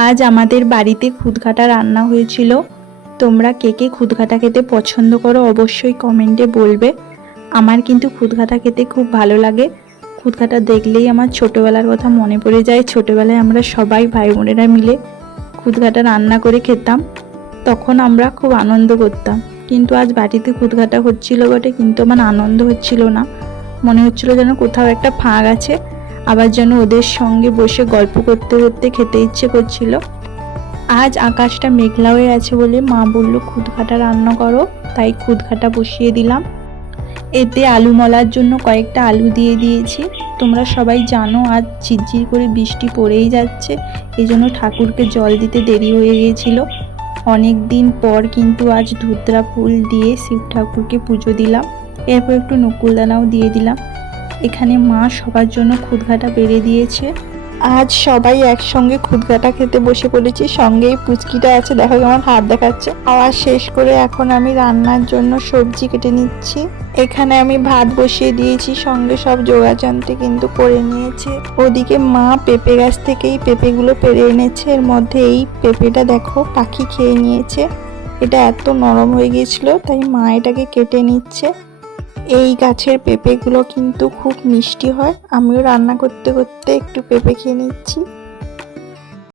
আজ আমাদের বাড়িতে খুদঘাটা রান্না হয়েছিল। তোমরা কে কে খুদঘাটা খেতে পছন্দ করো অবশ্যই কমেন্টে বলবে। আমার কিন্তু খুদঘাটা খেতে খুব ভালো লাগে। খুদঘাটা দেখলেই আমার ছোটবেলার কথা মনে পড়ে যায়। ছোটবেলায় আমরা সবাই ভাই বোনেরা মিলে খুদঘাটা রান্না করে খেতাম, তখন আমরা খুব আনন্দ করতাম। কিন্তু আজ বাড়িতে খুদঘাটা হচ্ছিল বটে, কিন্তু আমার আনন্দ হচ্ছিল না। মনে হচ্ছিল যেন কোথাও একটা ফাঁক আছে, আবার যেন ওদের সঙ্গে বসে গল্প করতে করতে খেতে ইচ্ছে করছিল। আজ আকাশটা মেঘলা হয়ে আছে বলে মা বলল খুদঘাটা রান্না করো, তাই খুদঘাটা বসিয়ে দিলাম। এতে আলু মলার জন্য কয়েকটা আলু দিয়ে দিয়েছি। তোমরা সবাই জানো আজ ঝিরঝির করে বৃষ্টি পড়েই যাচ্ছে, এই জন্য ঠাকুরকে জল দিতে দেরি হয়ে গিয়েছিল। অনেক দিন পর কিন্তু আজ ধুতরা ফুল দিয়ে শিব ঠাকুরকে পুজো দিলাম, এরপর একটু নকুলদানাও দিয়ে দিলাম। এখানে মা সবার জন্য খুদঘাটা বেড়ে দিয়েছে। আজ সবাই একসঙ্গে খুদঘাটা খেতে বসে পড়েছি, সঙ্গে এই পুচকিটা আছে, দেখো আমার হাত দেখাচ্ছে। আওয়াজ শেষ করে এখন আমি রান্নার জন্য সবজি কেটে নিচ্ছি। এখানে আমি ভাত বসিয়ে দিয়েছি, সঙ্গে সব জোগাড়যন্ত্র কিন্তু করে নিয়েছে। ওদিকে মা পেঁপে গাছ থেকেই পেঁপেগুলো পেড়ে এনেছে। এর মধ্যে এই পেঁপেটা দেখো পাখি খেয়ে নিয়েছে, এটা এত নরম হয়ে গিয়েছিল, তাই মা এটাকে কেটে নিচ্ছে। এই গাছের পেঁপেগুলো কিন্তু খুব মিষ্টি হয়। আমিও রান্না করতে করতে একটু পেঁপে খেয়ে নিচ্ছি।